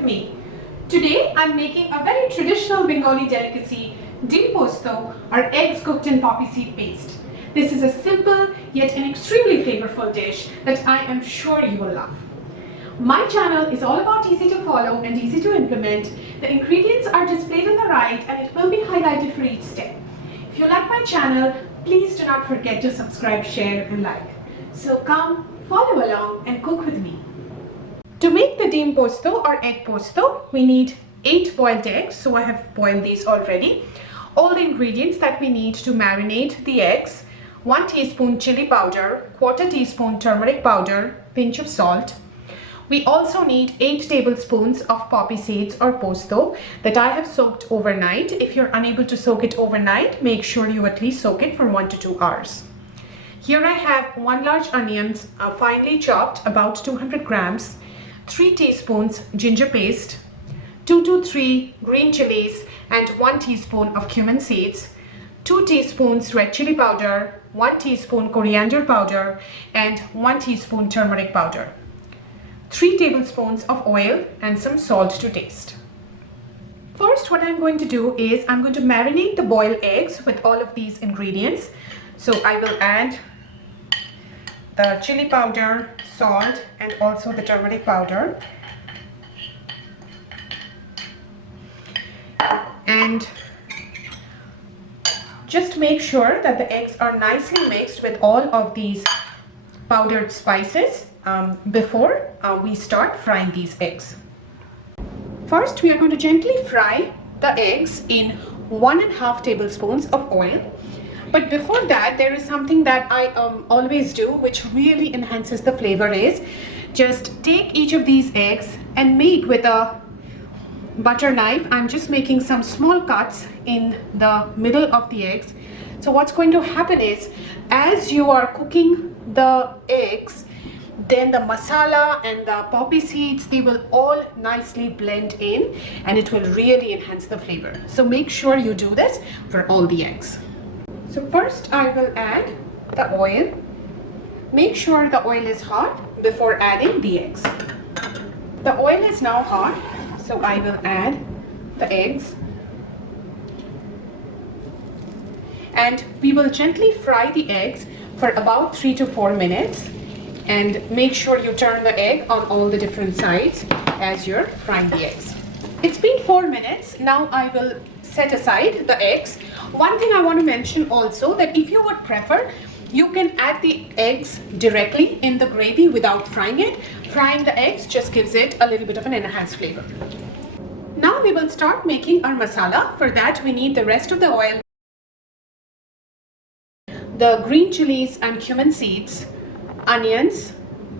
with me. Today I'm making a very traditional Bengali delicacy, Posto, or eggs cooked in poppy seed paste. This is a simple yet an extremely flavorful dish that I am sure you will love. My channel is all about easy to follow and easy to implement. The ingredients are displayed on the right and it will be highlighted for each step. If you like my channel, please do not forget to subscribe, share and like. So come, follow along and cook with me. To make the posto or egg posto, we need 8 boiled eggs. So I have boiled these already. All the ingredients that we need to marinate the eggs: 1 teaspoon chili powder, 1/4 teaspoon turmeric powder, pinch of salt. We also need 8 tablespoons of poppy seeds or posto that I have soaked overnight. If you're unable to soak it overnight, make sure you at least soak it for 1 to 2 hours. Here I have 1 large onion, finely chopped, about 200 grams, 3 teaspoons ginger paste, 2 to 3 green chilies and 1 teaspoon of cumin seeds, 2 teaspoons red chili powder, 1 teaspoon coriander powder and 1 teaspoon turmeric powder, 3 tablespoons of oil and some salt to taste. First, what I'm going to do is I'm going to marinate the boiled eggs with all of these ingredients. So I will add the chili powder, salt and also the turmeric powder. And just make sure that the eggs are nicely mixed with all of these powdered spices before we start frying these eggs. First, we are going to gently fry the eggs in 1.5 tablespoons of oil. But before that, there is something that I always do which really enhances the flavor. Is just take each of these eggs and make with a butter knife. I'm just making some small cuts in the middle of the eggs. So what's going to happen is, as you are cooking the eggs, then the masala and the poppy seeds, they will all nicely blend in and it will really enhance the flavor. So make sure you do this for all the eggs. So first I will add the oil. Make sure the oil is hot before adding the eggs. The oil is now hot, so I will add the eggs. And we will gently fry the eggs for about 3 to 4 minutes. And make sure you turn the egg on all the different sides as you're frying the eggs. It's been 4 minutes. Now I will set aside the eggs. One thing I want to mention also, that if you would prefer, you can add the eggs directly in the gravy without frying it. Frying the eggs just gives it a little bit of an enhanced flavor. Now we will start making our masala. For that we need the rest of the oil, the green chilies and cumin seeds, onions,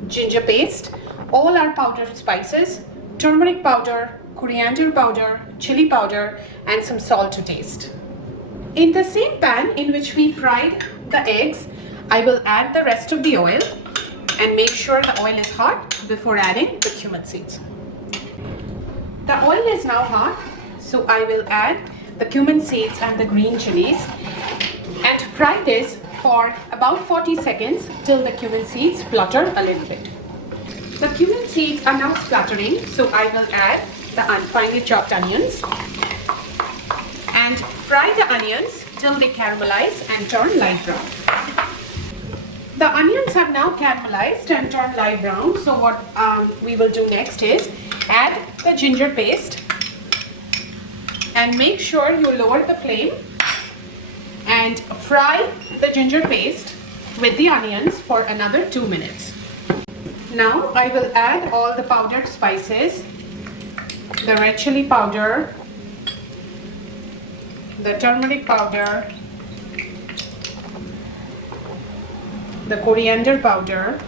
ginger paste, all our powdered spices, turmeric powder, coriander powder, chili powder and some salt to taste. In the same pan in which we fried the eggs, I will add the rest of the oil and make sure the oil is hot before adding the cumin seeds. The oil is now hot, so I will add the cumin seeds and the green chilies and fry this for about 40 seconds till the cumin seeds splutter a little bit. The cumin seeds are now spluttering, so I will add the finely chopped onions and fry the onions till they caramelize and turn light brown. The onions have now caramelized and turned light brown, so what we will do next is add the ginger paste and make sure you lower the flame and fry the ginger paste with the onions for another 2 minutes. Now I will add all the powdered spices, the red chili powder, the turmeric powder, the coriander powder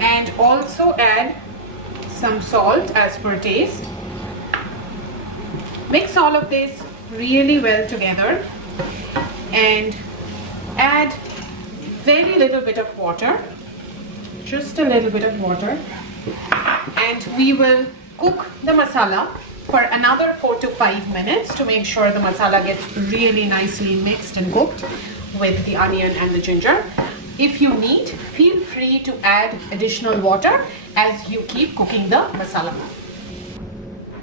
and also add some salt as per taste. Mix all of this really well together and add very little bit of water, just a little bit of water, and we will cook the masala for another 4 to 5 minutes to make sure the masala gets really nicely mixed and cooked with the onion and the ginger. if you need, feel free to add additional water as you keep cooking the masala.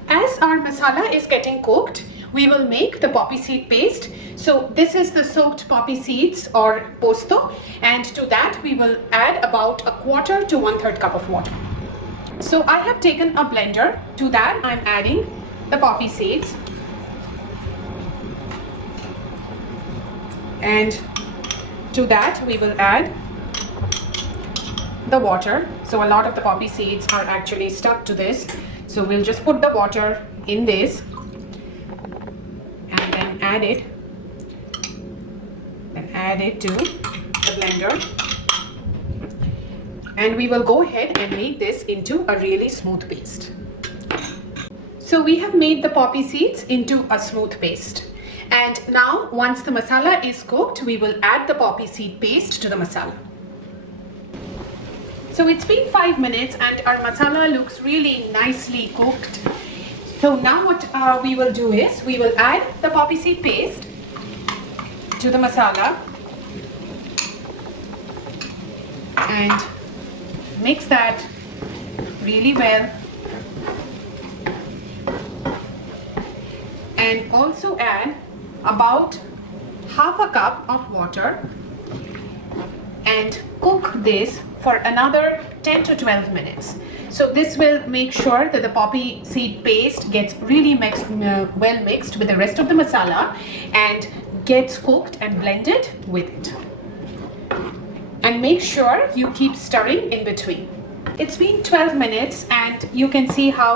As our masala is getting cooked, we will make the poppy seed paste. So this is the soaked poppy seeds or posto, and to that we will add about 1/4 to 1/3 cup of water. So I have taken a blender. To that I'm adding the poppy seeds, and to that we will add the water. So a lot of the poppy seeds are actually stuck to this, so we'll just put the water in this and then add it to the blender, and we will go ahead and make this into a really smooth paste. So we have made the poppy seeds into a smooth paste, and now once the masala is cooked, we will add the poppy seed paste to the masala. So it's been 5 minutes and our masala looks really nicely cooked. So now what we will do is we will add the poppy seed paste to the masala and mix that really well, and also add about 1/2 cup of water and cook this for another 10 to 12 minutes. So this will make sure that the poppy seed paste gets really well mixed with the rest of the masala and gets cooked and blended with it. And make sure you keep stirring in between. It's been 12 minutes and you can see how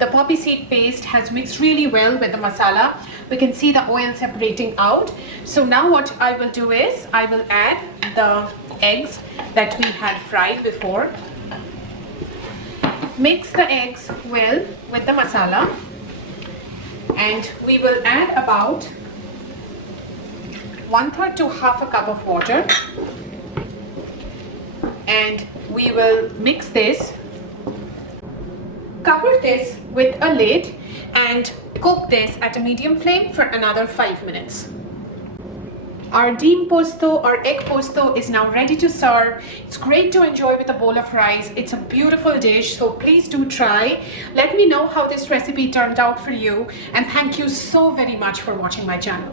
the poppy seed paste has mixed really well with the masala. We can see the oil separating out. So now what I will do is I will add the eggs that we had fried before. Mix the eggs well with the masala, and we will add about 1/3 to 1/2 cup of water, and we will mix this, cover this with a lid and cook this at a medium flame for another 5 minutes. Our deem posto or egg posto is now ready to serve. It's great to enjoy with a bowl of rice. It's a beautiful dish, so please do try. Let me know how this recipe turned out for you, and thank you so very much for watching my channel.